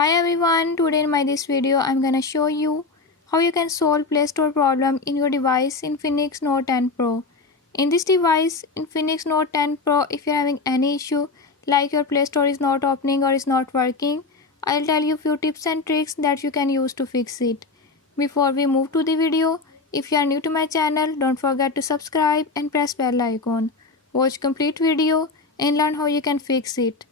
Hi everyone, today in this video I'm gonna show you how you can solve Play Store problem in your device Infinix Note 10 Pro. In this device Infinix Note 10 Pro, if you're having any issue like your Play Store is not opening or is not working, I'll tell you few tips and tricks that you can use to fix it. Before we move to the video, if you are new to my channel, don't forget to subscribe and press bell icon. Watch complete video and learn how you can fix it.